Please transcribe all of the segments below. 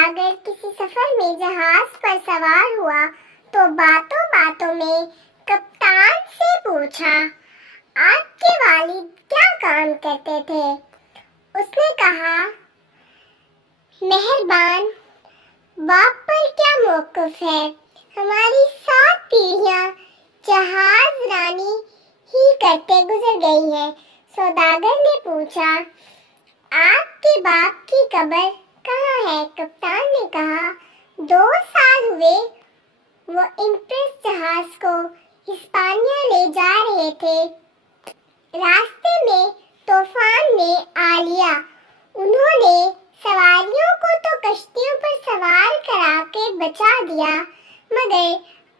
सौदागर किसी सफर में जहाज पर सवार हुआ तो बातों बातों में कप्तान से पूछा, आपके वालिद क्या काम करते थे? उसने कहा, मेहरबान बाप पर क्या मौक़िफ़ है, हमारी 7 पीढ़ियां जहाज रानी ही करते गुजर गई है। सौदागर ने पूछा, आपके बाप की कब्र कहाँ है? कप्तान ने कहा, 2 साल हुए वो इम्प्रेस जहाज को हिस्पानिया ले जा रहे थे। रास्ते में तूफान ने आ लिया। उन्होंने सवारियों को तो कश्तियों पर सवार करा के बचा दिया, मगर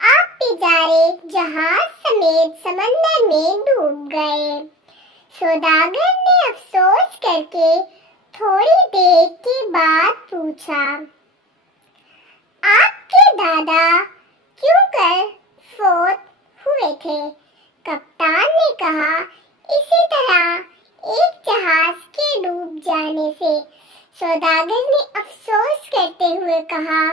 आप बेचारे जहाज समेत समंदर में डूब गए। सौदागर ने अफसोस करके थोड़ी देर के बाद पूछा, आपके दादा क्यों कर फौत हुए थे? कप्तान ने कहा, इसी तरह एक जहाज के डूब जाने से। सौदागर ने अफसोस करते हुए कहा,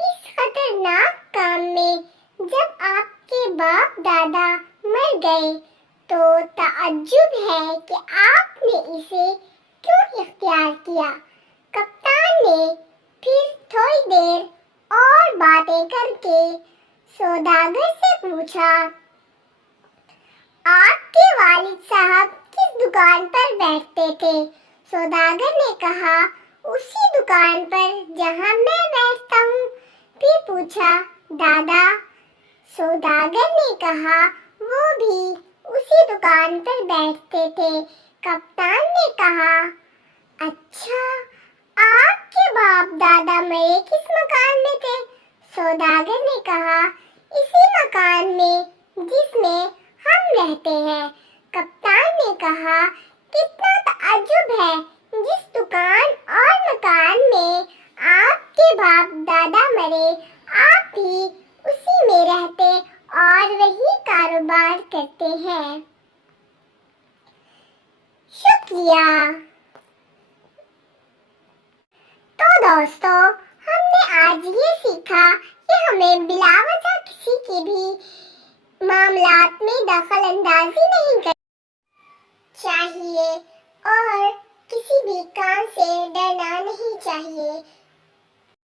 इस खतरनाक काम में जब आपके बाप दादा मर गए तो ताज्जुब है कि आपने इसे क्यों इख्तियार किया। कप्तान ने फिर थोड़ी देर और बातें करके सौदागर से पूछा, आपके वालिद साहब किस दुकान पर बैठते थे? सौदागर ने कहा, उसी दुकान पर जहां मैं बैठता हूँ। फिर पूछा, दादा? सौदागर ने कहा, वो भी उसी दुकान पर बैठते थे। कप्तान ने कहा, अच्छा, आपके बाप दादा मरे किस मकान में थे? सौदागर ने कहा, इसी मकान में जिसमें हम रहते हैं। कप्तान ने कहा, कितना ताज्जुब है, जिस दुकान और मकान में आपके बाप दादा मरे, आप भी उसी में रहते और वही कारोबार करते हैं। शुक्रिया। तो दोस्तों, हमने आज ये सीखा कि हमें बिलावजह किसी की भी मामलात में दखल अंदाजी नहीं करनी चाहिए और किसी भी काम से डरना नहीं चाहिए।